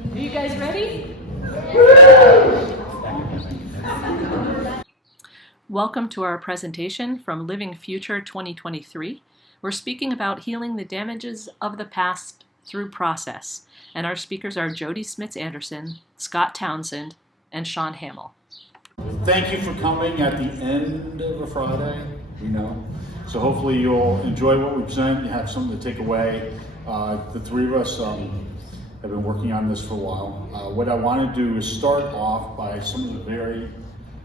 Are you guys ready? Welcome to our presentation from Living Future 2023. We're speaking about healing the damages of the past through process. And our speakers are Jodi Smits Anderson, Scott Townsend, and Shawn Hamlin. Thank you for coming at the end of a Friday, So hopefully you'll enjoy what we present, you have something to take away. The three of us have been working on this for a while. What I want to do is start off by some of the very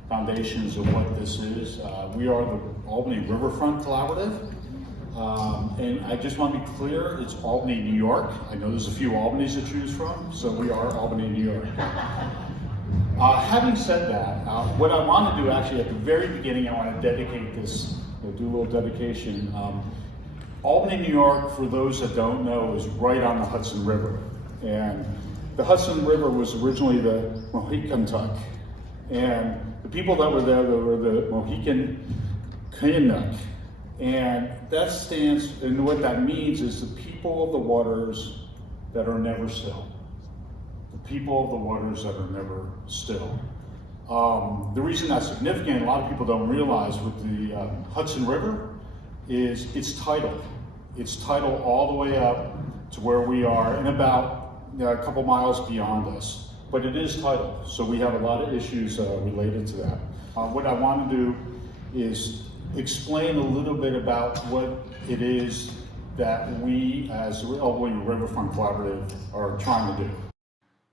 foundations of what this is. We are the Albany Riverfront Collaborative. And I just want to be clear, it's Albany, New York. I know there's a few Albanys to choose from, so we are Albany, New York. Having said that, what I want to do actually at the very beginning, I want to dedicate this, do a little dedication. Albany, New York, for those that don't know, is right on the Hudson River. And the Hudson River was originally the Mohican Tuck. And the people that were there, they were the Mohican Kayanuck. And that stands, and what that means is the people of the waters that are never still. The people of the waters that are never still. The reason that's significant, a lot of people don't realize with the Hudson River, is it's tidal. It's tidal all the way up to where we are and about a couple miles beyond us. But it is tidal, so we have a lot of issues related to that. What I want to do is explain a little bit about what it is that we as the Albany Riverfront Collaborative are trying to do.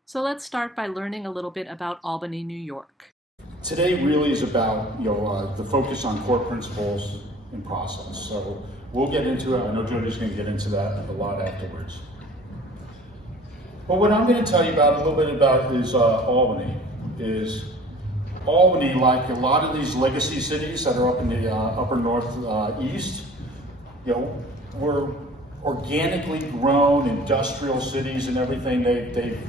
So let's start by learning a little bit about Albany, New York. Today really is about the focus on core principles and process. So we'll get into it. I know Jodi's going to get into that a lot afterwards. But what I'm going to tell you about a little bit about is Albany. Albany, like a lot of these legacy cities that are up in the upper northeast, we're organically grown industrial cities and everything. They've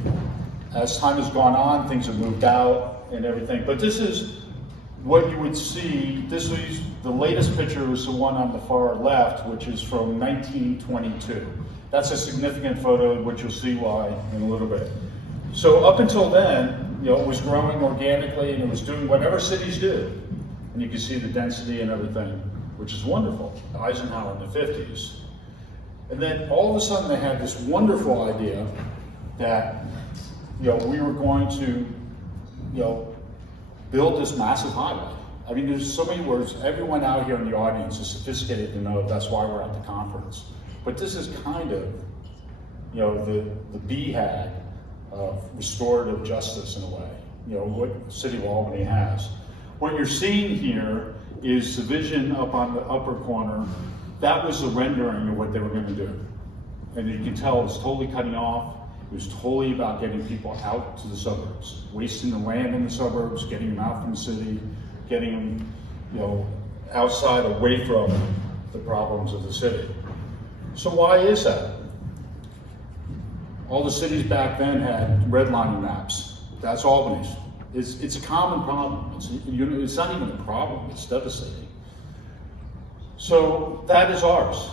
as time has gone on, things have moved out and everything. But this is what you would see. This is the latest picture is the one on the far left, which is from 1922. That's a significant photo, which you'll see why in a little bit. So up until then, it was growing organically and it was doing whatever cities do. And you can see the density and everything, which is wonderful. Eisenhower in the 50s. And then all of a sudden they had this wonderful idea that we were going to build this massive highway. I mean, there's so many words. Everyone out here in the audience is sophisticated to know that's why we're at the conference. But this is kind of, the BHAG of restorative justice in a way, what the city of Albany has. What you're seeing here is the vision up on the upper corner. That was the rendering of what they were going to do. And you can tell it's totally cutting off. It was totally about getting people out to the suburbs, wasting the land in the suburbs, getting them out from the city, getting them, outside, away from the problems of the city. So why is that? All the cities back then had redlining maps. That's Albany's. It's a common problem. It's not even a problem, it's devastating. So that is ours.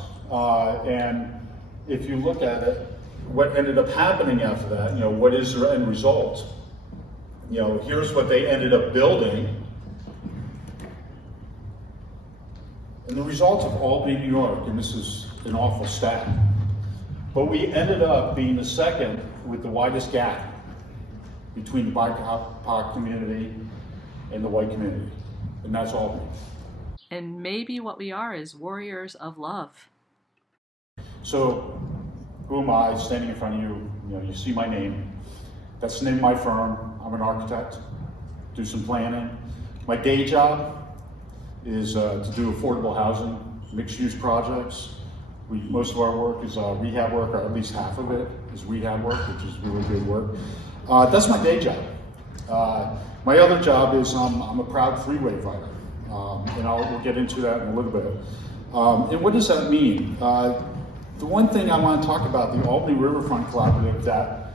And if you look at it, what ended up happening after that, what is the end result? Here's what they ended up building. And the result of Albany, New York, and this is an awful stat, but we ended up being the second with the widest gap between the BIPOC community and the white community, and that's Albany. And maybe what we are is warriors of love. So, who am I standing in front of you? You see my name. That's the name of my firm. I'm an architect, do some planning. My day job is to do affordable housing, mixed-use projects. Most of our work is rehab work, or at least half of it is rehab work, which is really good work. That's my day job. My other job is I'm a proud freeway fighter, and we'll get into that in a little bit. And what does that mean? The one thing I want to talk about, the Albany Riverfront Collaborative, that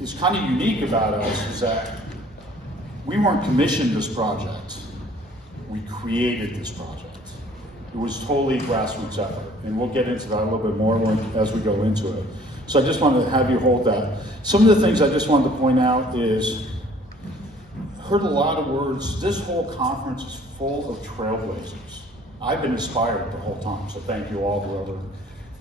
is kind of unique about us is that we weren't commissioned this project. We created this project. It was totally grassroots effort, and we'll get into that a little bit more as we go into it. So I just wanted to have you hold that. Some of the things I just wanted to point out is, heard a lot of words. This whole conference is full of trailblazers. I've been inspired the whole time, so thank you all, whoever.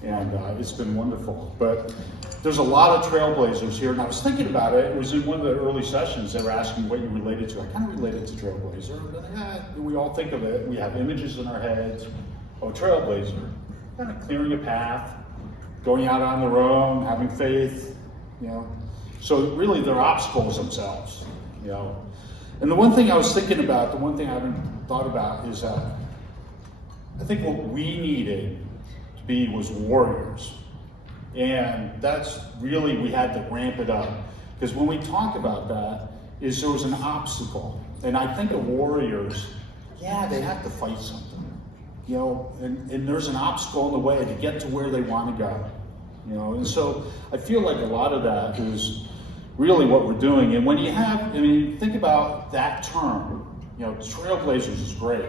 And it's been wonderful. But there's a lot of trailblazers here, and I was thinking about it. It was in one of the early sessions. They were asking what you related to. I kind of related to trailblazer. We all think of it. We have images in our heads. Oh, trailblazer, kind of clearing a path, going out on their own, having faith, you know. So really, they're obstacles themselves, you know. And the one thing I was thinking about, the one thing I haven't thought about is that I think what we needed to be was warriors. And that's really, we had to ramp it up. Because when we talk about that, is there was an obstacle. And I think of warriors, yeah, they have to fight something. You know, and there's an obstacle in the way to get to where they want to go. You know, and so I feel like a lot of that is really what we're doing. And when you have, I mean, think about that term, you know, trailblazers is great.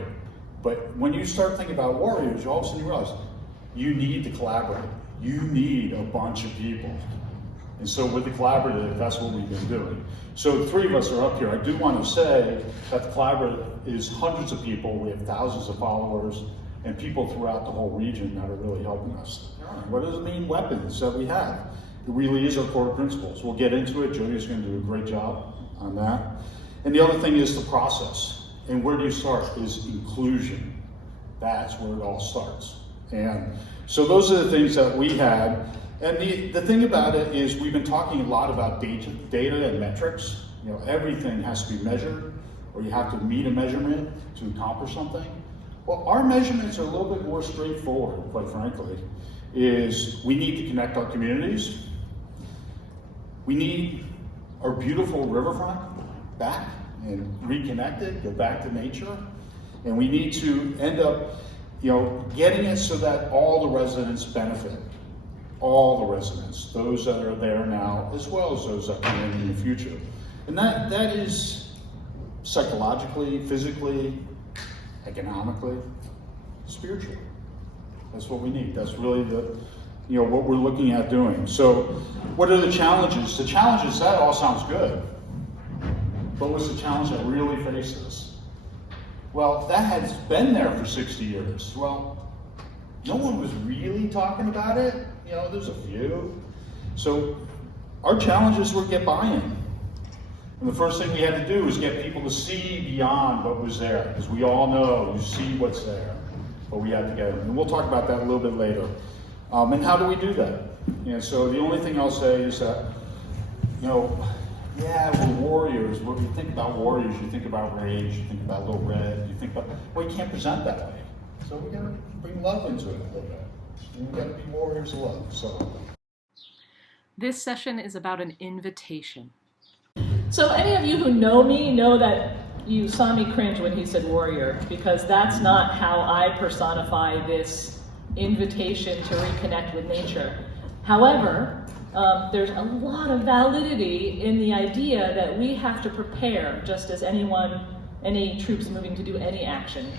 But when you start thinking about warriors, you all of a sudden realize you need to collaborate. You need a bunch of people. And so with the collaborative, that's what we've been doing. So the three of us are up here. I do want to say that the collaborative is hundreds of people. We have thousands of followers and people throughout the whole region that are really helping us. What does it mean, weapons that we have? It really is our core principles. We'll get into it. Jodi's going to do a great job on that. And the other thing is the process. And where do you start? Is inclusion. That's where it all starts. And so those are the things that we had. And the thing about it is we've been talking a lot about data and metrics. You know, everything has to be measured, or you have to meet a measurement to accomplish something. Well, our measurements are a little bit more straightforward, quite frankly, is we need to connect our communities. We need our beautiful riverfront back and reconnected, go back to nature. And we need to end up, you know, getting it so that all the residents benefit. All the residents, those that are there now, as well as those that come in the future. And that is psychologically, physically, economically, spiritually. That's what we need. That's really the, you know, what we're looking at doing. So what are the challenges? The challenges, that all sounds good. But what's the challenge that really faces? Well, that has been there for 60 years. Well, no one was really talking about it. You know, there's a few. So our challenges were get buy-in. And the first thing we had to do was get people to see beyond what was there. Because we all know, you see what's there. But we had to get it. And we'll talk about that a little bit later. And how do we do that? And so the only thing I'll say is that, you know, yeah, we're warriors. When you think about warriors, you think about rage, you think about Little Red, you think about, well, you can't present that way. So we gotta bring love into it a little bit. And we gotta be warriors of love, so. This session is about an invitation. So any of you who know me know that you saw me cringe when he said warrior, because that's not how I personify this invitation to reconnect with nature. However, there's a lot of validity in the idea that we have to prepare, just as any troops moving to do any action.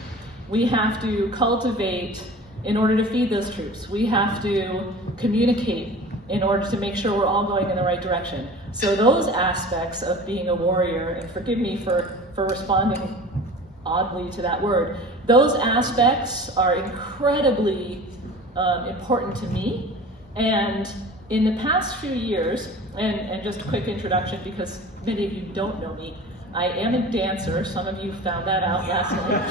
We have to cultivate in order to feed those troops. We have to communicate in order to make sure we're all going in the right direction. So those aspects of being a warrior, and forgive me for responding oddly to that word, those aspects are incredibly important to me. And in the past few years, and just a quick introduction because many of you don't know me, I am a dancer. Some of you found that out last night.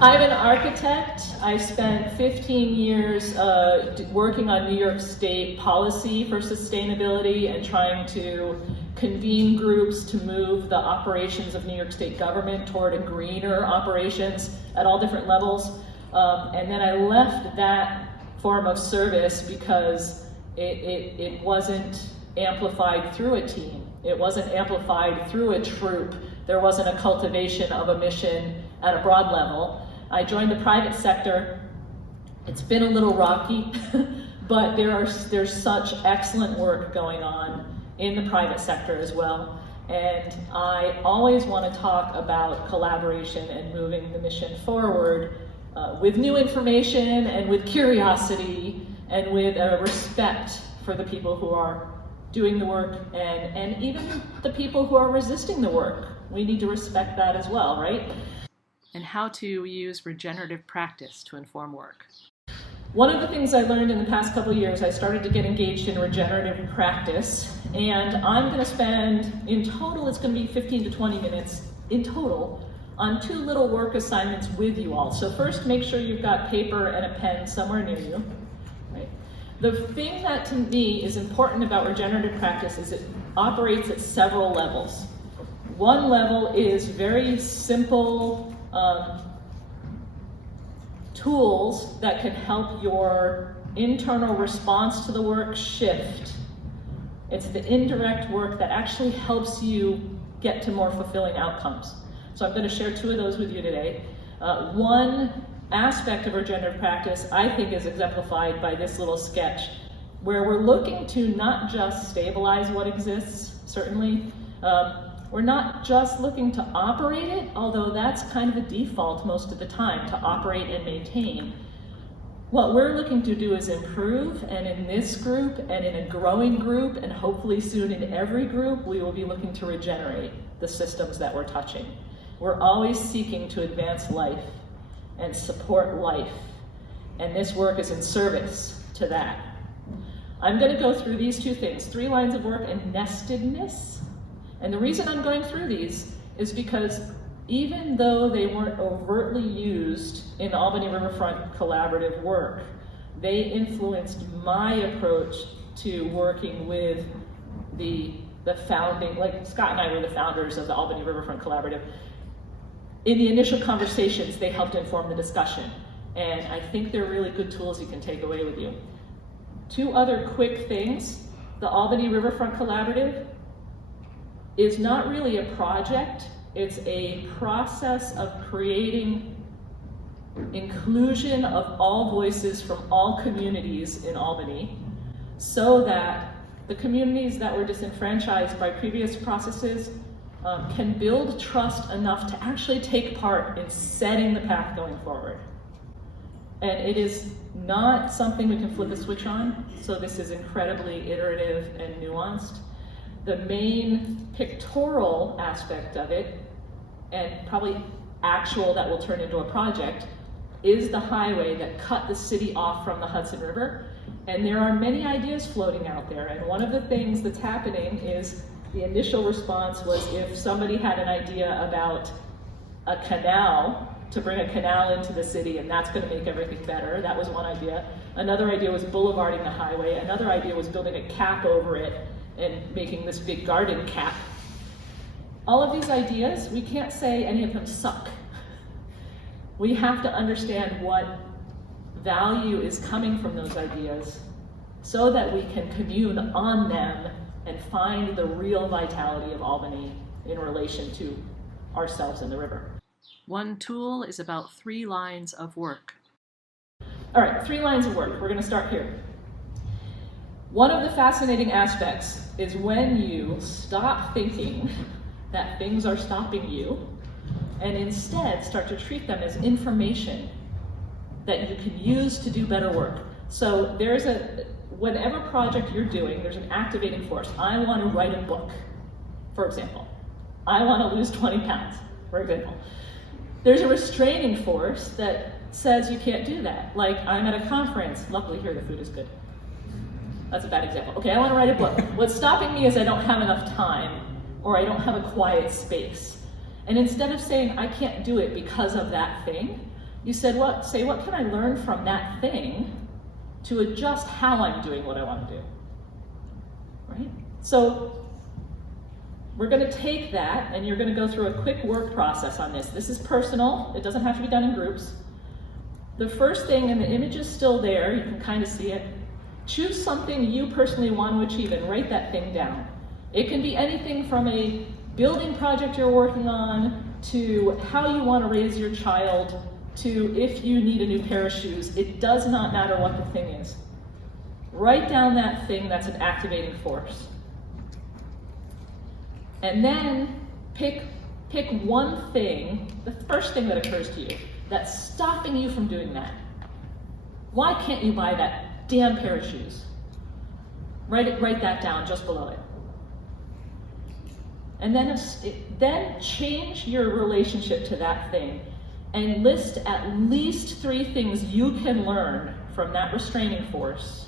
I'm an architect. I spent 15 years working on New York State policy for sustainability and trying to convene groups to move the operations of New York State government toward a greener operations at all different levels. And then I left that form of service because it wasn't amplified through a team. It wasn't amplified through a troop. There wasn't a cultivation of a mission at a broad level. I joined the private sector. It's been a little rocky, but there's such excellent work going on in the private sector as well. And I always want to talk about collaboration and moving the mission forward with new information and with curiosity and with a respect for the people who are doing the work and even the people who are resisting the work. We need to respect that as well, right? And how to use regenerative practice to inform work. One of the things I learned in the past couple of years, I started to get engaged in regenerative practice, and I'm going to spend, in total, it's going to be 15 to 20 minutes in total, on 2 little work assignments with you all. So first, make sure you've got paper and a pen somewhere near you. Right? The thing that to me is important about regenerative practice is it operates at several levels. One level is very simple tools that can help your internal response to the work shift. It's the indirect work that actually helps you get to more fulfilling outcomes. So I'm going to share 2 of those with you today. One aspect of regenerative practice I think is exemplified by this little sketch, where we're looking to not just stabilize what exists, certainly. We're not just looking to operate it, although that's kind of a default most of the time, to operate and maintain. What we're looking to do is improve, and in this group, and in a growing group, and hopefully soon in every group, we will be looking to regenerate the systems that we're touching. We're always seeking to advance life and support life, and this work is in service to that. I'm going to go through these 2 things, 3 lines of work and nestedness. And the reason I'm going through these is because even though they weren't overtly used in Albany Riverfront Collaborative work, they influenced my approach to working with the founding, like Scott and I were the founders of the Albany Riverfront Collaborative. In the initial conversations, they helped inform the discussion. And I think they're really good tools you can take away with you. 2 other quick things. The Albany Riverfront Collaborative is not really a project, it's a process of creating inclusion of all voices from all communities in Albany, so that the communities that were disenfranchised by previous processes can build trust enough to actually take part in setting the path going forward. And it is not something we can flip a switch on, so this is incredibly iterative and nuanced. The main pictorial aspect of it, and probably actual that will turn into a project, is the highway that cut the city off from the Hudson River. And there are many ideas floating out there. And one of the things that's happening is the initial response was if somebody had an idea about a canal, to bring a canal into the city, and that's going to make everything better. That was one idea. Another idea was boulevarding the highway. Another idea was building a cap over it and making this big garden cap. All of these ideas, we can't say any of them suck. We have to understand what value is coming from those ideas so that we can commune on them and find the real vitality of Albany in relation to ourselves and the river. One tool is about 3 lines of work. All right, 3 lines of work. We're going to start here. One of the fascinating aspects is when you stop thinking that things are stopping you and instead start to treat them as information that you can use to do better work. So whatever project you're doing, there's an activating force. I want to write a book, for example. I want to lose 20 pounds, for example. There's a restraining force that says you can't do that. Like, I'm at a conference. Luckily here the food is good. That's a bad example. Okay, I want to write a book. What's stopping me is I don't have enough time, or I don't have a quiet space. And instead of saying I can't do it because of that thing, you said, what can I learn from that thing to adjust how I'm doing what I want to do, right? So we're going to take that, and you're going to go through a quick work process on this. This is personal. It doesn't have to be done in groups. The first thing, and the image is still there, you can kind of see it. Choose something you personally want to achieve and write that thing down. It can be anything from a building project you're working on, to how you want to raise your child, to if you need a new pair of shoes. It does not matter what the thing is. Write down that thing that's an activating force. And then pick one thing, the first thing that occurs to you, that's stopping you from doing that. Why can't you buy that damn pair of shoes. Write that down just below it. And then change your relationship to that thing and list at least 3 things you can learn from that restraining force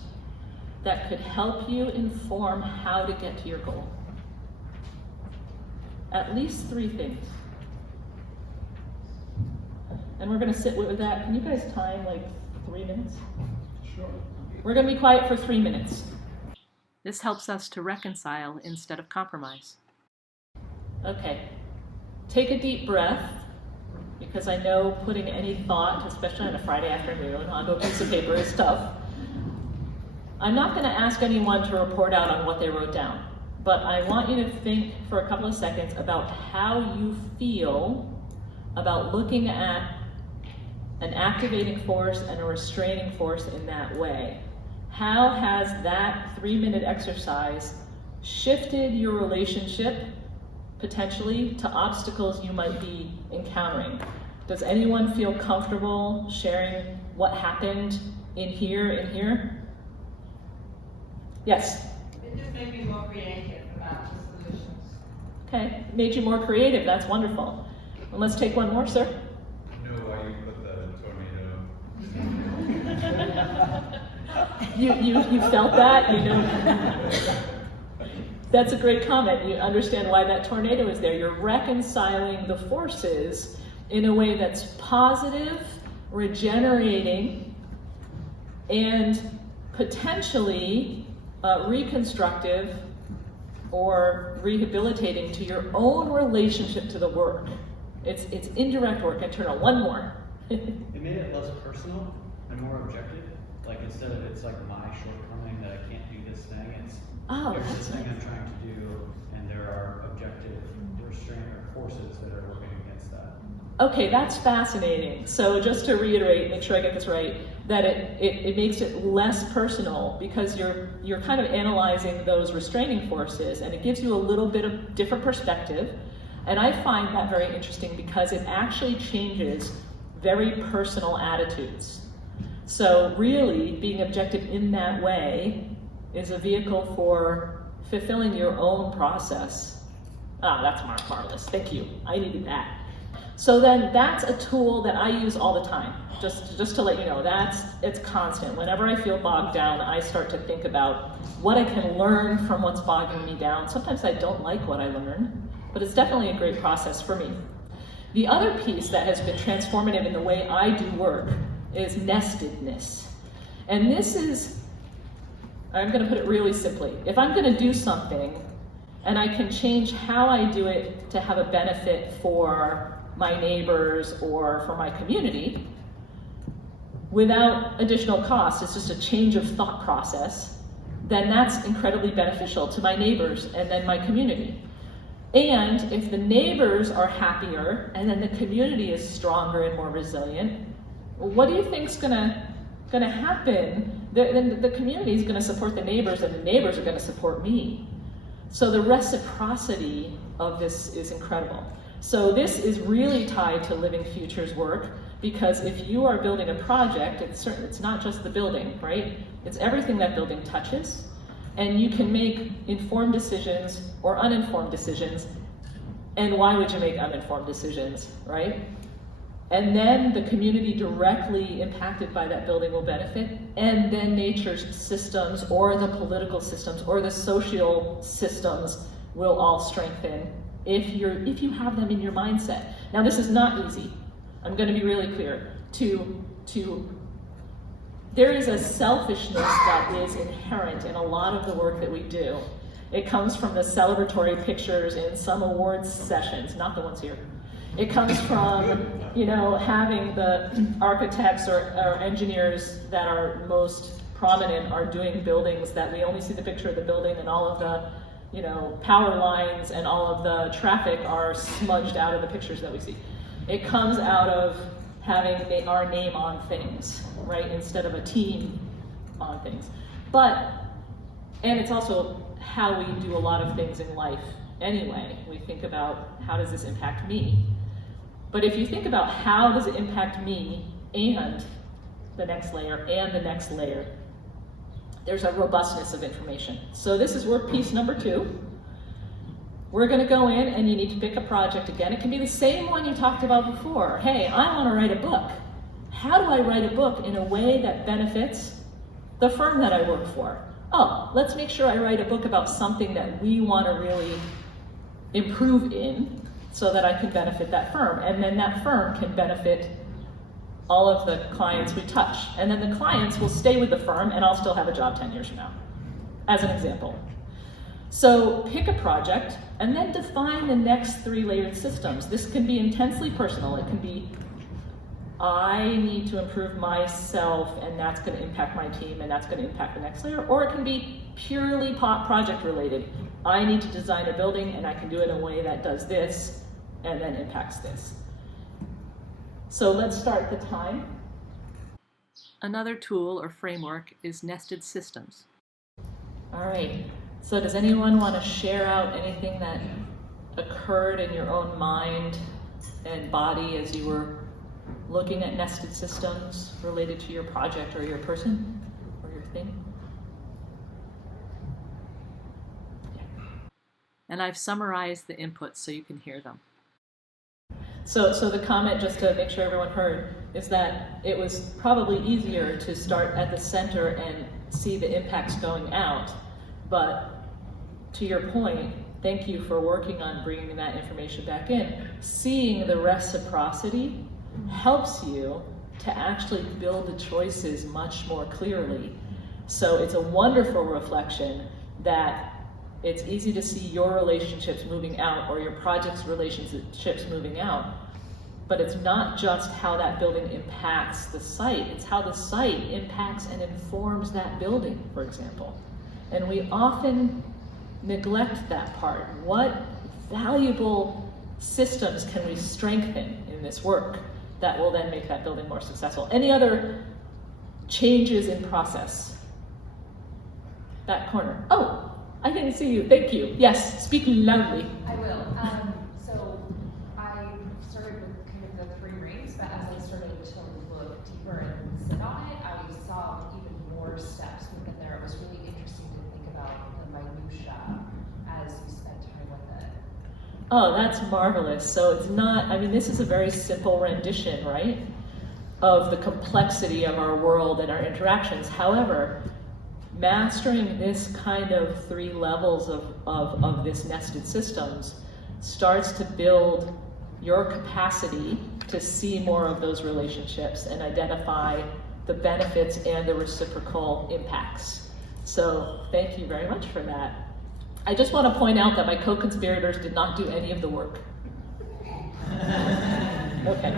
that could help you inform how to get to your goal. At least 3 things. And we're going to sit with that. Can you guys time like 3 minutes? Sure. We're going to be quiet for 3 minutes. This helps us to reconcile instead of compromise. Okay. Take a deep breath, because I know putting any thought, especially on a Friday afternoon, onto a piece of paper is tough. I'm not going to ask anyone to report out on what they wrote down, but I want you to think for a couple of seconds about how you feel about looking at an activating force and a restraining force in that way. How has that 3-minute exercise shifted your relationship, potentially, to obstacles you might be encountering? Does anyone feel comfortable sharing what happened in here? Yes? It just made me more creative about the solutions. Okay, made you more creative, that's wonderful. And let's take one more, sir. I know why you put that in tornado. You felt that, you know. That's a great comment. You understand why that tornado is there. You're reconciling the forces in a way that's positive, regenerating, and potentially reconstructive or rehabilitating to your own relationship to the work. It's indirect work, internal. One more. It made it less personal and more objective. Like instead of it's like my shortcoming that I can't do this thing, it's here's this thing I'm trying to do, and there are objective restrainer forces that are working against that. Okay, that's fascinating. So just to reiterate, make sure I get this right, that it makes it less personal because you're kind of analyzing those restraining forces, and it gives you a little bit of different perspective. And I find that very interesting because it actually changes very personal attitudes. So really, being objective in that way is a vehicle for fulfilling your own process. Ah, that's marvelous. Thank you. I needed that. So then that's a tool that I use all the time. Just to let you know, it's constant. Whenever I feel bogged down, I start to think about what I can learn from what's bogging me down. Sometimes I don't like what I learn, but it's definitely a great process for me. The other piece that has been transformative in the way I do work is nestedness. And this is, I'm going to put it really simply. If I'm going to do something and I can change how I do it to have a benefit for my neighbors or for my community without additional cost, it's just a change of thought process, then that's incredibly beneficial to my neighbors and then my community. And if the neighbors are happier and then the community is stronger and more resilient, what do you think's gonna happen? Then the community is gonna support the neighbors and the neighbors are gonna support me. So the reciprocity of this is incredible. So this is really tied to Living Futures work, because if you are building a project, it's not just the building, right? It's everything that building touches. And you can make informed decisions or uninformed decisions. And why would you make uninformed decisions, right? And then the community directly impacted by that building will benefit, and then nature's systems or the political systems or the social systems will all strengthen if you have them in your mindset. Now this is not easy. I'm going to be really clear. There is a selfishness that is inherent in a lot of the work that we do. It comes from the celebratory pictures in some awards sessions, not the ones here. It comes from, having the architects or engineers that are most prominent are doing buildings that we only see the picture of the building and all of the, power lines and all of the traffic are smudged out of the pictures that we see. It comes out of having our name on things, right, instead of a team on things. And it's also how we do a lot of things in life anyway. We think about, how does this impact me? But if you think about how does it impact me and the next layer and the next layer, there's a robustness of information. So this is work piece number 2. We're going to go in and you need to pick a project again. It can be the same one you talked about before. Hey, I want to write a book. How do I write a book in a way that benefits the firm that I work for? Oh, let's make sure I write a book about something that we want to really improve in so that I can benefit that firm. And then that firm can benefit all of the clients we touch. And then the clients will stay with the firm and I'll still have a job 10 years from now, as an example. So pick a project and then define the next 3 layered systems. This can be intensely personal. It can be, I need to improve myself and that's going to impact my team and that's going to impact the next layer. Or it can be purely project related. I need to design a building and I can do it in a way that does this and then impacts this. So let's start the time. Another tool or framework is nested systems. All right. So does anyone want to share out anything that occurred in your own mind and body as you were looking at nested systems related to your project or your person or your thing? Yeah. And I've summarized the inputs so you can hear them. So the comment, just to make sure everyone heard, is that it was probably easier to start at the center and see the impacts going out. But to your point, thank you for working on bringing that information back in. Seeing the reciprocity helps you to actually build the choices much more clearly. So it's a wonderful reflection that it's easy to see your relationships moving out or your project's relationships moving out, but it's not just how that building impacts the site, it's how the site impacts and informs that building, for example. And we often neglect that part. What valuable systems can we strengthen in this work that will then make that building more successful? Any other changes in process? That corner. Oh, I didn't see you. Thank you. Yes, speak loudly. I will. So I started with kind of the 3 rings, but as I started to look deeper and sit on it, I saw even more steps within there. It was really interesting to think about the minutia as you spent time with it. Oh, that's marvelous. So it's not, I mean, this is a very simple rendition, right, of the complexity of our world and our interactions. However, mastering this kind of 3 levels of this nested systems starts to build your capacity to see more of those relationships and identify the benefits and the reciprocal impacts. So thank you very much for that. I just want to point out that my co-conspirators did not do any of the work. Okay.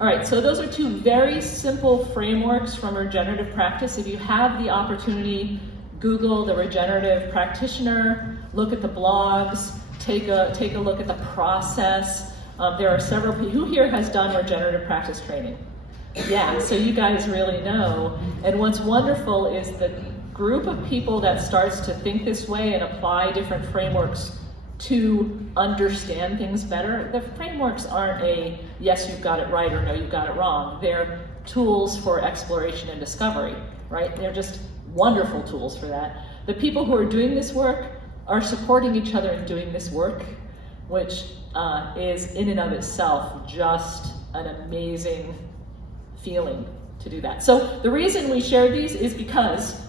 All right, so those are 2 very simple frameworks from regenerative practice. If you have the opportunity, Google the regenerative practitioner, look at the blogs, take a look at the process. There are several people. Who here has done regenerative practice training? Yeah, so you guys really know. And what's wonderful is the group of people that starts to think this way and apply different frameworks to understand things better. The frameworks aren't a yes, you've got it right or no, you've got it wrong. They're tools for exploration and discovery, right? They're just wonderful tools for that. The people who are doing this work are supporting each other in doing this work, which is in and of itself just an amazing feeling to do that. So the reason we share these is because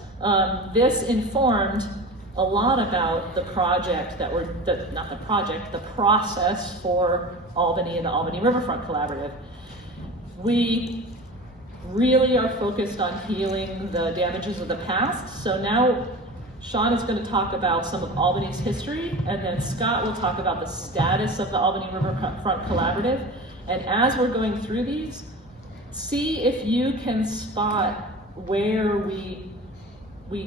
this informed a lot about the project the process for Albany and the Albany Riverfront Collaborative. We really are focused on healing the damages of the past. So now Shawn is going to talk about some of Albany's history, and then Scott will talk about the status of the Albany Riverfront Collaborative. And as we're going through these, see if you can spot where we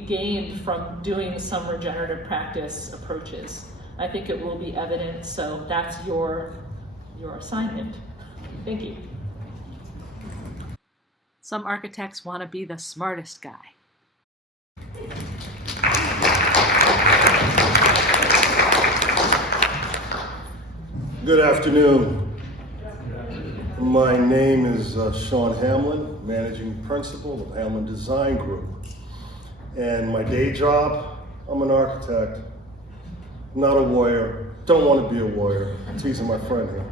gained from doing some regenerative practice approaches. I think it will be evident, so that's your assignment. Thank you. Some architects want to be the smartest guy. Good afternoon. My name is Shawn Hamlin, Managing Principal of Hamlin Design Group. And my day job, I'm an architect, not a warrior. Don't want to be a warrior. I'm teasing my friend here.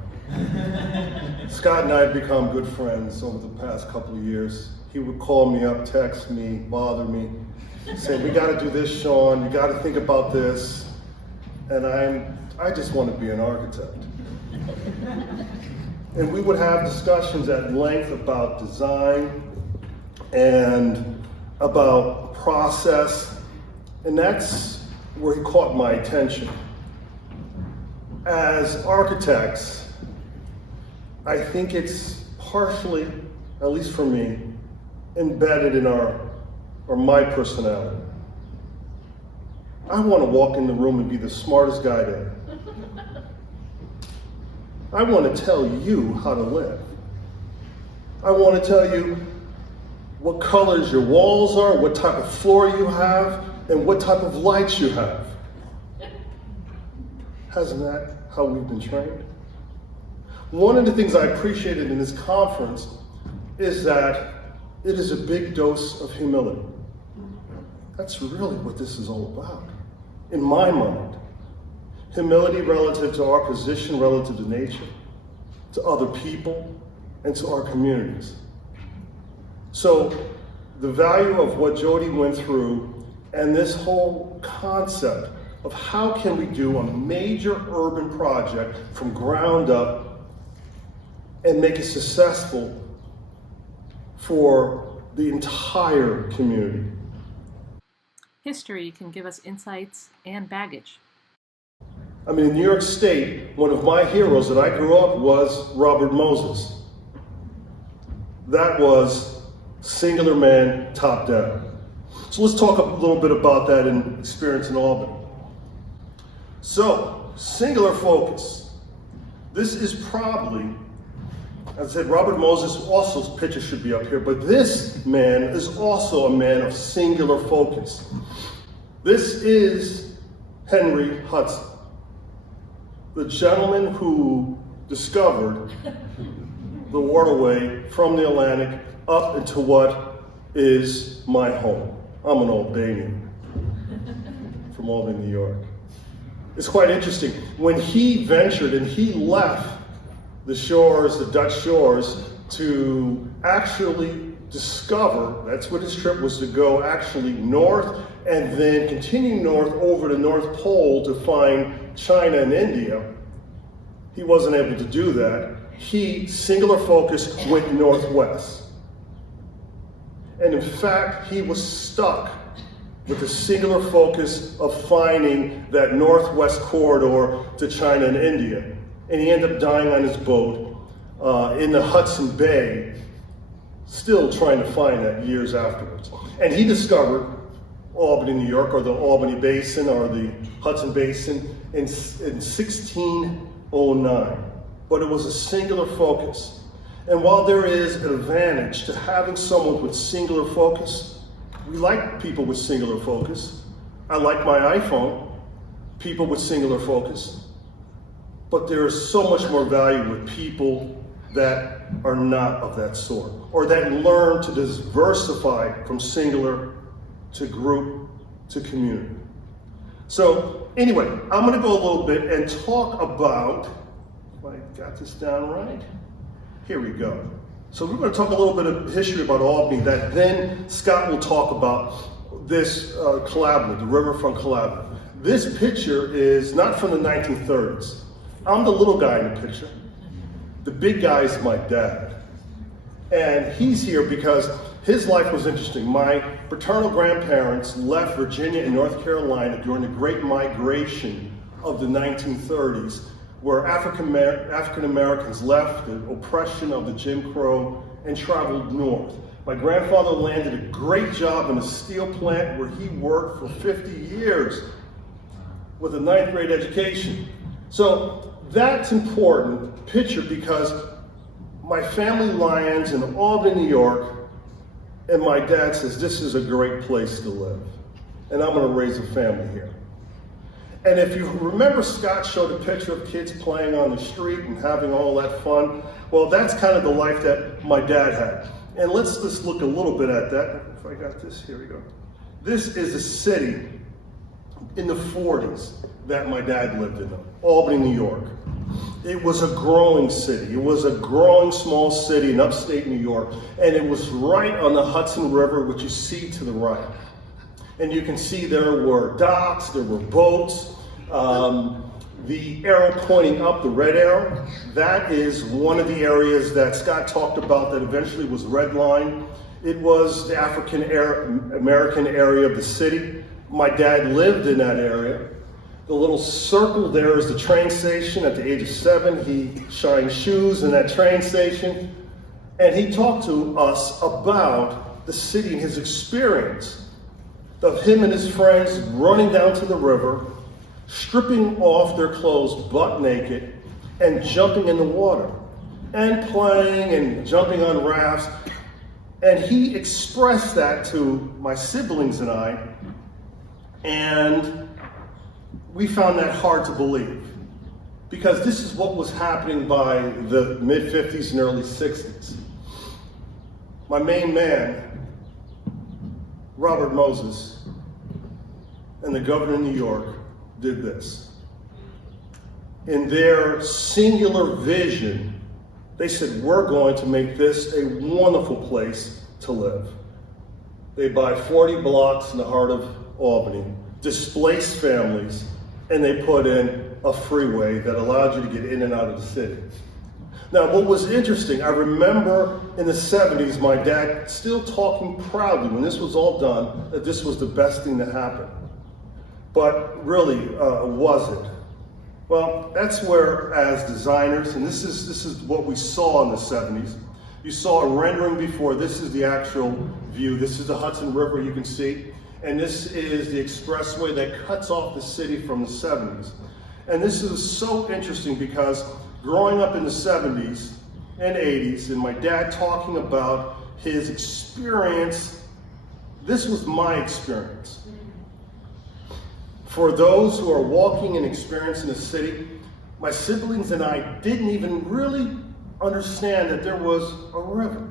Scott and I have become good friends over the past couple of years. He would call me up, text me, bother me, say, we got to do this, Shawn, you got to think about this. And I just want to be an architect. And we would have discussions at length about design and about process, and that's where he caught my attention. As architects, I think it's partially, at least for me, embedded in my personality. I want to walk in the room and be the smartest guy there. I want to tell you how to live. I want to tell you what colors your walls are, what type of floor you have, and what type of lights you have. Hasn't that how we've been trained? One of the things I appreciated in this conference is that it is a big dose of humility. That's really what this is all about, in my mind. Humility relative to our position, relative to nature, to other people, and to our communities. So the value of what Jodi went through and this whole concept of how can we do a major urban project from ground up and make it successful for the entire community. History can give us insights and baggage. I mean, in New York State, one of my heroes that I grew up was Robert Moses. That was singular man, top down. So let's talk a little bit about that in experience in Albany. So, singular focus. This is probably, as I said, Robert Moses also's picture should be up here, but this man is also a man of singular focus. This is Henry Hudson, the gentleman who discovered the waterway from the Atlantic up into what is my home. I'm an Albanian from Albany, New York. It's quite interesting. When he ventured and he left the shores, the Dutch shores, to actually discover, that's what his trip was, to go actually north and then continue north over the North Pole to find China and India. He wasn't able to do that. He, singular focus, went northwest. And in fact, he was stuck with the singular focus of finding that northwest corridor to China and India. And he ended up dying on his boat in the Hudson Bay, still trying to find that years afterwards. And he discovered Albany, New York, or the Albany Basin, or the Hudson Basin in 1609. But it was a singular focus. And while there is an advantage to having someone with singular focus, we like people with singular focus. I like my iPhone, people with singular focus. But there is so much more value with people that are not of that sort, or that learn to diversify from singular to group to community. So anyway, I'm gonna go a little bit and talk about, if I got this down right, here we go. So we're going to talk a little bit of history about Albany, that then Scott will talk about this collaborative, the Riverfront Collaborative. This picture is not from the 1930s. I'm the little guy in the picture. The big guy is my dad. And he's here because his life was interesting. My paternal grandparents left Virginia and North Carolina during the Great Migration of the 1930s, where African Americans left the oppression of the Jim Crow and traveled north. My grandfather landed a great job in a steel plant where he worked for 50 years with a 9th grade education. So that's important picture because my family lands in Albany, New York, and my dad says this is a great place to live, and I'm going to raise a family here. And if you remember, Scott showed a picture of kids playing on the street and having all that fun. Well, that's kind of the life that my dad had. And let's just look a little bit at that. If I got this, here we go. This is a city in the 40s that my dad lived in, Albany, New York. It was a growing city. It was a growing small city in upstate New York, and it was right on the Hudson River, which you see to the right. And you can see there were docks, there were boats. The arrow pointing up, the red arrow, that is one of the areas that Scott talked about that eventually was redlined. It was the African-American area of the city. My dad lived in that area. The little circle there is the train station. At the age of 7, he shined shoes in that train station. And he talked to us about the city and his experience of him and his friends running down to the river, stripping off their clothes butt naked and jumping in the water and playing and jumping on rafts. And he expressed that to my siblings and I, and we found that hard to believe because this is what was happening by the mid-50s and early 60s. My main man, Robert Moses, and the governor of New York did this. In their singular vision, they said, we're going to make this a wonderful place to live. They buy 40 blocks in the heart of Albany, displaced families, and they put in a freeway that allowed you to get in and out of the city. Now, what was interesting, I remember in the 70s, my dad still talking proudly, when this was all done, that this was the best thing to happen. But really, was it? Well, that's where, as designers, and this is what we saw in the 70s. You saw a rendering before. This is the actual view. This is the Hudson River, you can see. And this is the expressway that cuts off the city from the 70s. And this is so interesting because growing up in the 70s and 80s, and my dad talking about his experience, this was my experience. For those who are walking and experiencing the city, my siblings and I didn't even really understand that there was a river.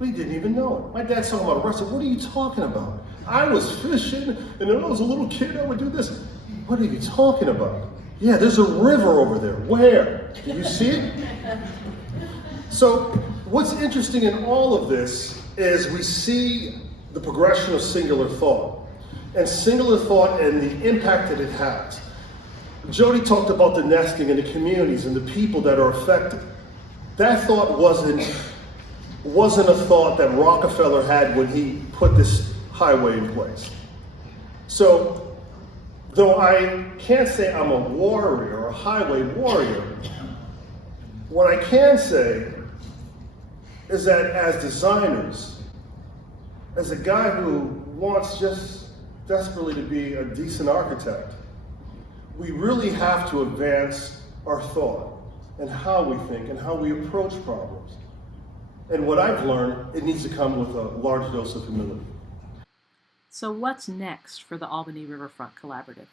We didn't even know it. My dad's talking about a river. I said, what are you talking about? I was fishing, and when I was a little kid, I would do this. What are you talking about? Yeah, there's a river over there. Where? Can you see it? So what's interesting in all of this is we see the progression of singular thought. And singular thought and the impact that it has. Jodi talked about the nesting and the communities and the people that are affected. That thought wasn't a thought that Rockefeller had when he put this highway in place. So, though I can't say I'm a warrior or a highway warrior, what I can say is that as designers, as a guy who wants just desperately to be a decent architect, we really have to advance our thought and how we think and how we approach problems. And what I've learned, it needs to come with a large dose of humility. So what's next for the Albany Riverfront Collaborative?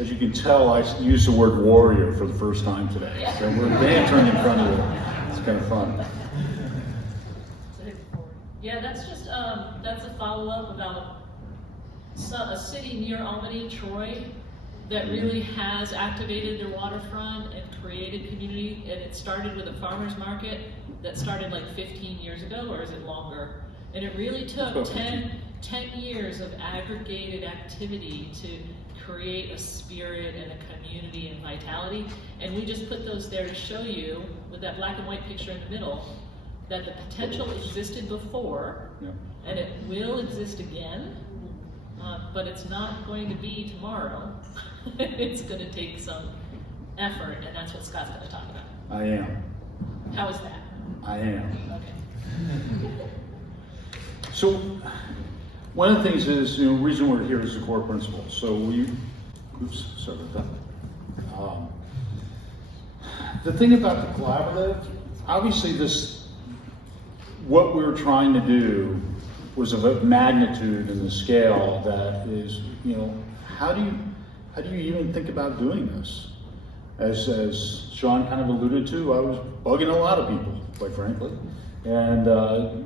As you can tell, I used the word warrior for the first time today. So we're bantering in front of you. It's kind of fun. Yeah, that's just that's a follow-up about a city near Albany, Troy, that really has activated their waterfront and created community. And it started with a farmer's market that started like 15 years ago, or is it longer? And it really took 10 years of aggregated activity to create a spirit and a community and vitality. And we just put those there to show you, with that black and white picture in the middle, that the potential existed before, and it will exist again, but it's not going to be tomorrow. It's going to take some effort, and that's what Scott's going to talk about. I am. How is that? I am. Okay. So, one of the things is, the reason we're here is the core principle. So sorry about that. The thing about the collaborative, obviously what we were trying to do was of a magnitude and the scale that is, how do you even think about doing this? as Shawn kind of alluded to, I was bugging a lot of people, quite frankly. And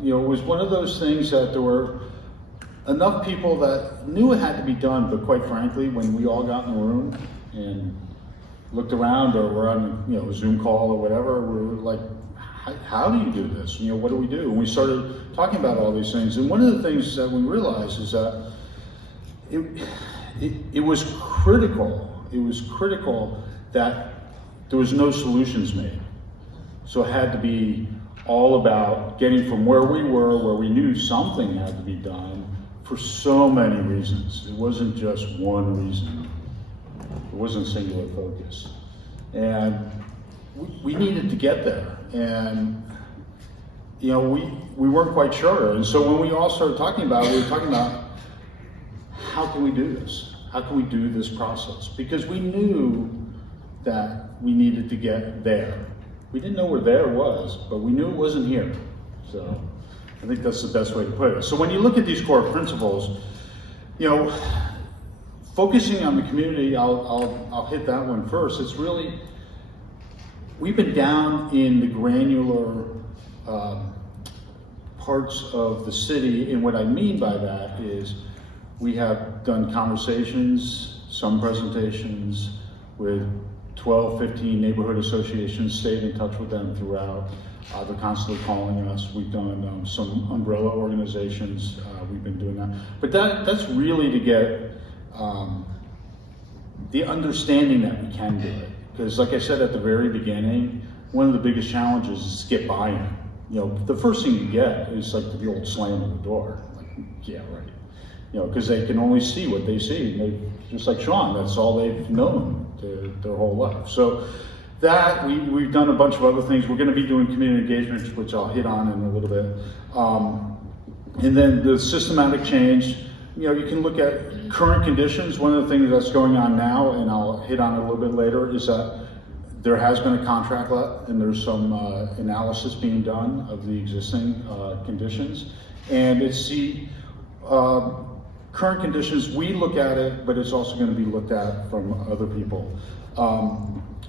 it was one of those things that there were enough people that knew it had to be done, but quite frankly, when we all got in the room and looked around, or were on a Zoom call or whatever, we were like, how do you do this? What do we do? And we started talking about all these things. And one of the things that we realized is that it was critical. It was critical that there was no solutions made. So it had to be all about getting from where we were, where we knew something had to be done, for so many reasons. It wasn't just one reason. It wasn't singular focus. And we needed to get there. And we weren't quite sure. And so when we all started talking about it, we were talking about, how can we do this? How can we do this process? Because we knew that we needed to get there. We didn't know where there was, but we knew it wasn't here. So I think that's the best way to put it. So when you look at these core principles, focusing on the community, I'll hit that one first. It's really, we've been down in the granular parts of the city, and what I mean by that is we have done conversations, some presentations with 12, 15 neighborhood associations, stayed in touch with them throughout. They're constantly calling us. We've done some umbrella organizations. We've been doing that. But that's really to get the understanding that we can do it. Because like I said at the very beginning, one of the biggest challenges is to get buy-in. The first thing you get is like the old slam on the door. Like, yeah, right. Because they can only see what they see. Just like Shawn, that's all they've known their whole life. So that, we've done a bunch of other things. We're going to be doing community engagement, which I'll hit on in a little bit. And then the systematic change, you can look at current conditions. One of the things that's going on now, and I'll hit on it a little bit later, is that there has been a contract let, and there's some analysis being done of the existing conditions. And it's the current conditions, we look at it, but it's also going to be looked at from other people.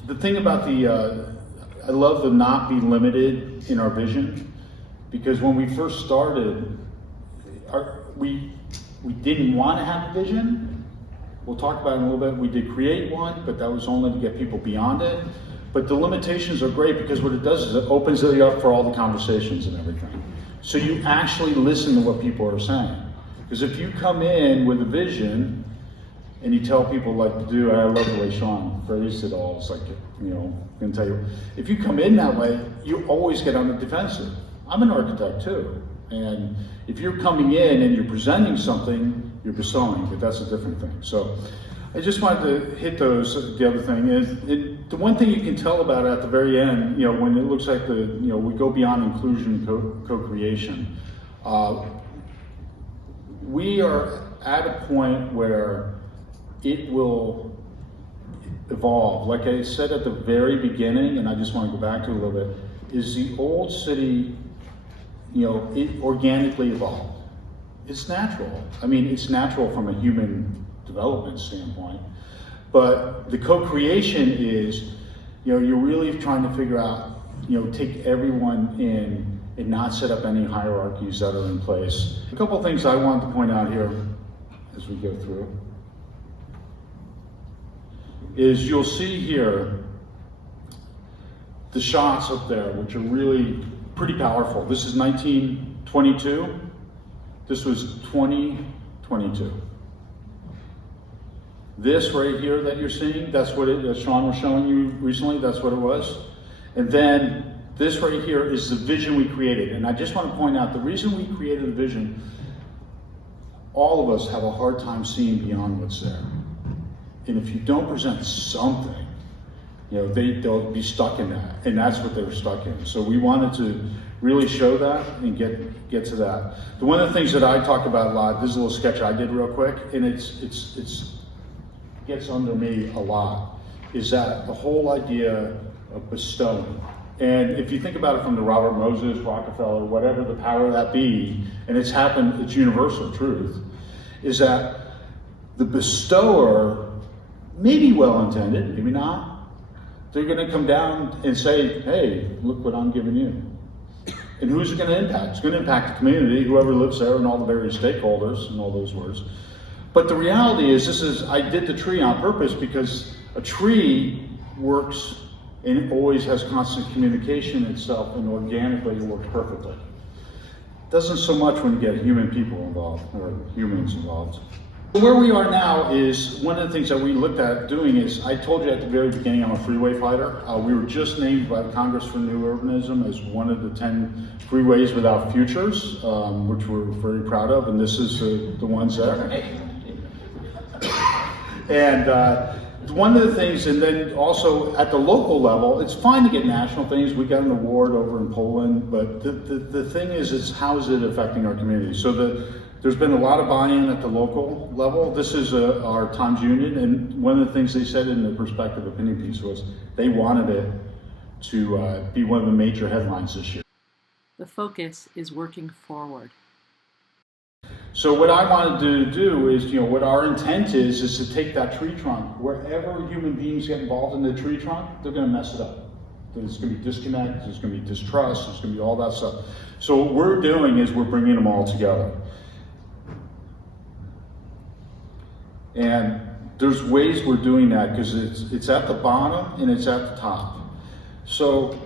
The thing about I love the not be limited in our vision, because when we first started, we didn't want to have a vision. We'll talk about it in a little bit. We did create one, but that was only to get people beyond it. But the limitations are great, because what it does is it opens it up for all the conversations and everything. So you actually listen to what people are saying. Because if you come in with a vision and you tell people like to do, I love the way Shawn phrased it all. It's like, I'm gonna tell you, if you come in that way, you always get on the defensive. I'm an architect too. And if you're coming in and you're presenting something, you're bestowing, but that's a different thing. So I just wanted to hit those. The other thing is, the one thing you can tell about it at the very end, when it looks like we go beyond inclusion, co-creation. We are at a point where it will evolve. Like I said at the very beginning, and I just want to go back to it a little bit, is the old city, it organically evolved. It's natural. I mean, it's natural from a human development standpoint, but the co-creation is, you're really trying to figure out, take everyone in and not set up any hierarchies that are in place. A couple of things I want to point out here as we go through is you'll see here the shots up there, which are really pretty powerful. This is 1922. This was 2022. This right here that you're seeing, that's what that Shawn was showing you recently, that's what it was. And then this right here is the vision we created. And I just want to point out, the reason we created the vision, all of us have a hard time seeing beyond what's there. And if you don't present something, they'll be stuck in that. And that's what they were stuck in. So we wanted to really show that and get to that. One of the things that I talk about a lot, this is a little sketch I did real quick, and it's gets under me a lot, is that the whole idea of bestowing. And if you think about it from the Robert Moses, Rockefeller, whatever the power that be, and it's happened, it's universal truth, is that the bestower may be well-intended, maybe not, They're going to come down and say, hey, look what I'm giving you. And who's it going to impact? It's going to impact the community, whoever lives there, and all the various stakeholders, and all those words. But the reality is, I did the tree on purpose because a tree works and it always has constant communication itself, and organically it works perfectly. Doesn't so much when you get human people involved, or humans involved. Where we are now is, one of the things that we looked at doing is, I told you at the very beginning I'm a freeway fighter. We were just named by the Congress for New Urbanism as one of the 10 freeways without futures, which we're very proud of, and this is the ones there. And one of the things, and then also at the local level, it's fine to get national things. We got an award over in Poland, but the thing is how is it affecting our community? So there's been a lot of buy-in at the local level. This is our Times Union, and one of the things they said in the perspective opinion piece was they wanted it to be one of the major headlines this year. The focus is working forward. So what I wanted to do is, what our intent is to take that tree trunk. Wherever human beings get involved in the tree trunk, they're going to mess it up. There's going to be disconnect, there's going to be distrust, there's going to be all that stuff. So what we're doing is we're bringing them all together. And there's ways we're doing that because it's at the bottom and it's at the top. So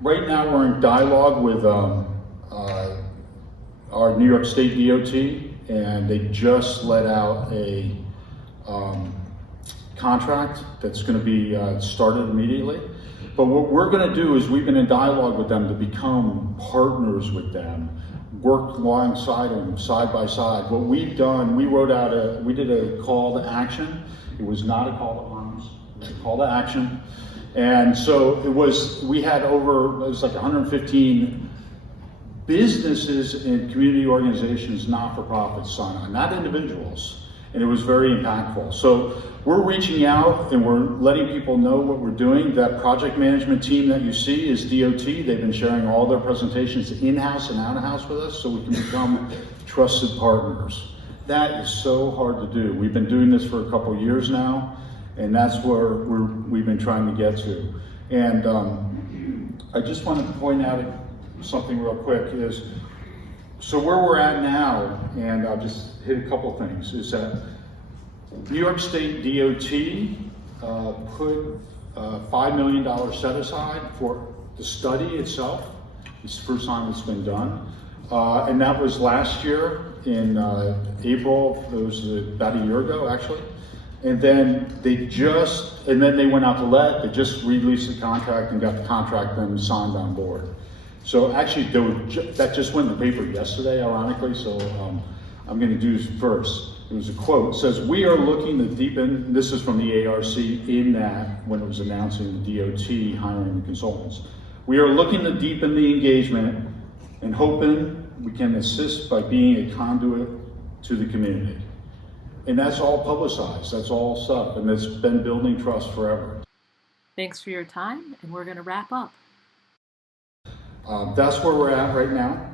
right now we're in dialogue with our New York State DOT, and they just let out a contract that's going to be started immediately. But what we're going to do is we've been in dialogue with them to become partners with them, work alongside them, side by side. What we've done, we did a call to action. It was not a call to arms, it was a call to action. And so we had it was like 115 businesses and community organizations, not-for-profits sign on, not individuals. And it was very impactful. So we're reaching out and we're letting people know what we're doing. That project management team that you see is DOT. They've been sharing all their presentations in-house and out-of-house with us so we can become trusted partners. That is so hard to do. We've been doing this for a couple years now, and that's where we've been trying to get to. And I just want to point out something real quick is, so where we're at now, and I'll just hit a couple things, is that New York State DOT put $5 million set aside for the study itself. It's the first time it's been done. And that was last year in April. It was about a year ago, actually. And then they went out to let, they just released the contract and got the contract then signed on board. So actually, that just went in the paper yesterday, ironically, so I'm going to do this first. It was a quote. It says, "We are looking to deepen," this is from the ARC in that, when it was announcing the DOT hiring the consultants. "We are looking to deepen the engagement and hoping we can assist by being a conduit to the community." And that's all publicized, that's all stuff, and it's been building trust forever. Thanks for your time, and we're going to wrap up. That's where we're at right now.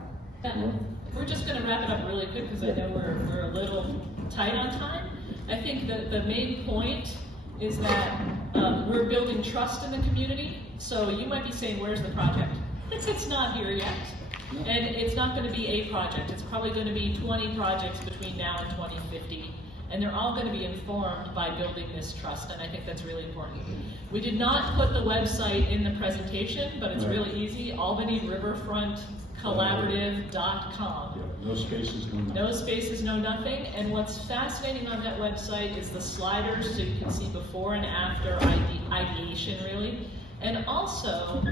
We're just going to wrap it up really quick because I know we're a little tight on time. I think that the main point is that we're building trust in the community. So you might be saying, where's the project? It's not here yet. And it's not going to be a project. It's probably going to be 20 projects between now and 2050. And they're all going to be informed by building this trust, and I think that's really important. We did not put the website in the presentation, but it's really easy, Albany Riverfront Collaborative.com. No spaces, no nothing. No spaces, no nothing. And what's fascinating on that website is the sliders, so you can see before and after ideation, really. And also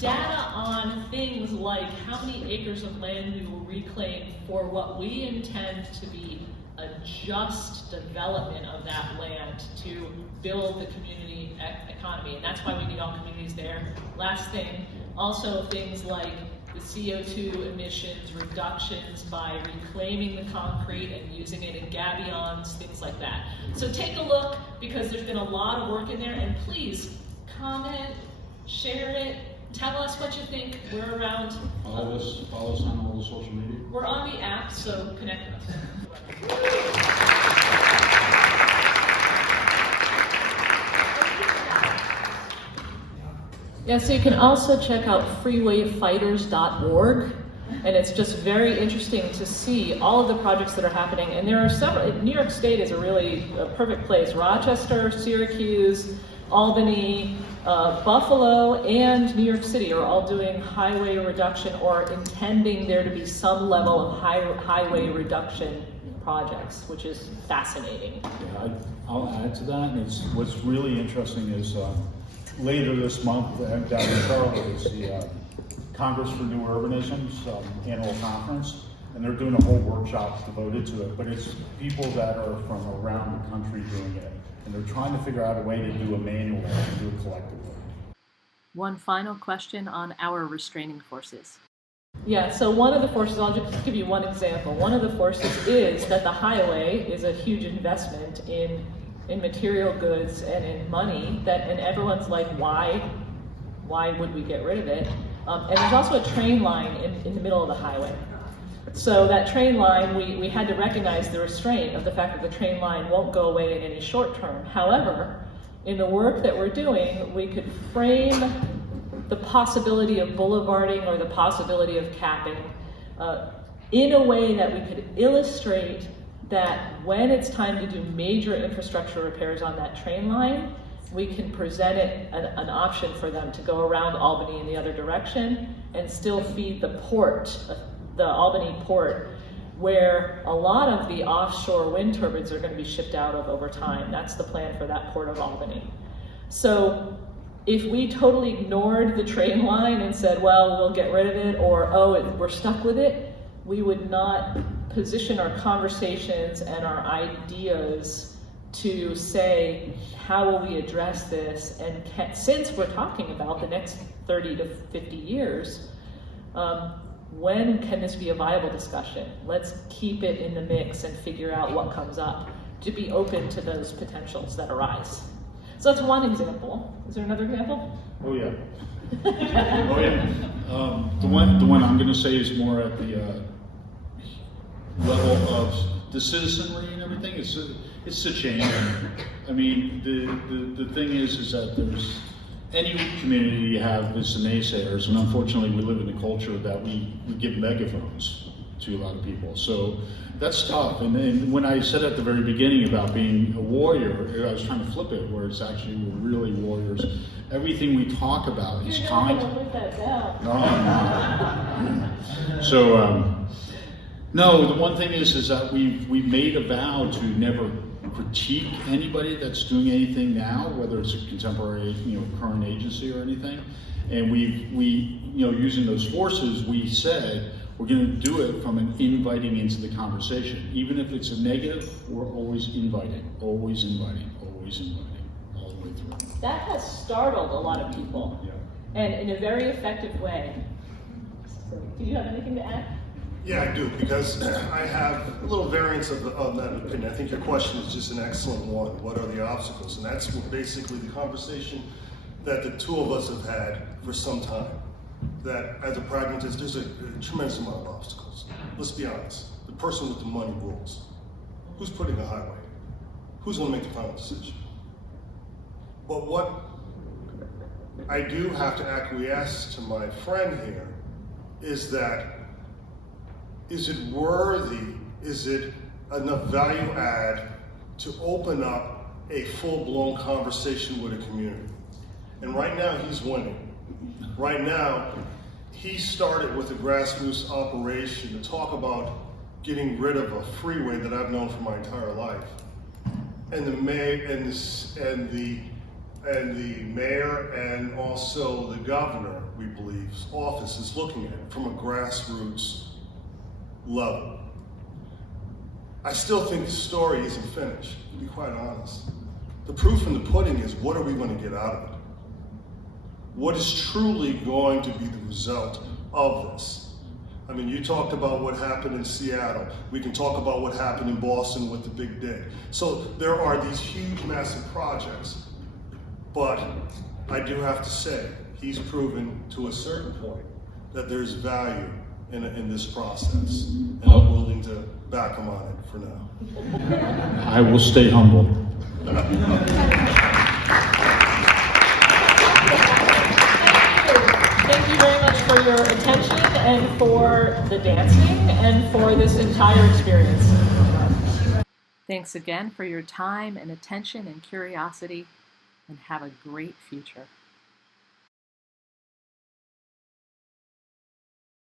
data on things like how many acres of land we will reclaim for what we intend to be a just development of that land to build the community economy. And that's why we need all communities there. Last thing, also things like the CO2 emissions reductions by reclaiming the concrete and using it in gabions, things like that. So take a look, because there's been a lot of work in there, and please comment, share it, tell us what you think. We're around. Follow us on all the social media. We're on the app, so connect with us. Yeah, so you can also check out freewayfighters.org, and it's just very interesting to see all of the projects that are happening. And there are several. New York State is a perfect place. Rochester, Syracuse, Albany, Buffalo, and New York City are all doing highway reduction or intending there to be some level of highway reduction projects, which is fascinating. Yeah, I'll add to that. And what's really interesting is later this month down in Charlotte is the Congress for New Urbanism's annual conference, and they're doing a whole workshop devoted to it. But it's people that are from around the country doing it, and they're trying to figure out a way to do a manual and do it collectively. One final question on our restraining forces. Yeah, so one of the forces, I'll just give you one example. One of the forces is that the highway is a huge investment in material goods and in money, and everyone's like, why would we get rid of it? And there's also a train line in the middle of the highway. So that train line, we had to recognize the restraint of the fact that the train line won't go away in any short term. However, in the work that we're doing, we could frame the possibility of boulevarding or the possibility of capping in a way that we could illustrate that when it's time to do major infrastructure repairs on that train line, we can present it an option for them to go around Albany in the other direction and still feed the port, the Albany port, where a lot of the offshore wind turbines are going to be shipped out of over time. That's the plan for that port of Albany. So if we totally ignored the train line and said, well, we'll get rid of it, or we're stuck with it, we would not position our conversations and our ideas to say, how will we address this? And since we're talking about the next 30 to 50 years, when can this be a viable discussion? Let's keep it in the mix and figure out what comes up to be open to those potentials that arise. So that's one example. Is there another example? Oh yeah. Oh yeah. The one I'm going to say is more at the level of the citizenry and everything. It's a change. I mean, the thing is that there's any community you have is the naysayers, and unfortunately we live in a culture that we give megaphones to a lot of people. So that's tough. And then when I said at the very beginning about being a warrior, I was trying to flip it, where it's actually we're really warriors. Everything we talk about is kind. No. So no, the one thing is that we've made a vow to never critique anybody that's doing anything now, whether it's a contemporary, current agency or anything. And we using those forces, we said we're going to do it from an inviting into the conversation. Even if it's a negative, we're always inviting, all the way through. That has startled a lot of people, and in a very effective way. So, do you have anything to add? Yeah, I do, because I have a little variance of that opinion. I think your question is just an excellent one. What are the obstacles? And that's basically the conversation that the two of us have had for some time. That as a pragmatist, there's a tremendous amount of obstacles. Let's be honest. The person with the money rules. Who's putting the highway? Who's going to make the final decision? But what I do have to acquiesce to my friend here is that, is it worthy, is it enough value add to open up a full-blown conversation with a community? And right now he's winning. Right now, he started with a grassroots operation to talk about getting rid of a freeway that I've known for my entire life. And the mayor and also the governor, we believe, office is looking at it from a grassroots level. I still think the story isn't finished, to be quite honest. The proof in the pudding is, what are we going to get out of it? What is truly going to be the result of this? I mean, you talked about what happened in Seattle. We can talk about what happened in Boston with the Big Dig. So there are these huge, massive projects. But I do have to say, he's proven to a certain point that there's value in this process. And I'm willing to back him on it for now. I will stay humble. for your attention and for the dancing and for this entire experience. Thanks again for your time and attention and curiosity, and have a great future.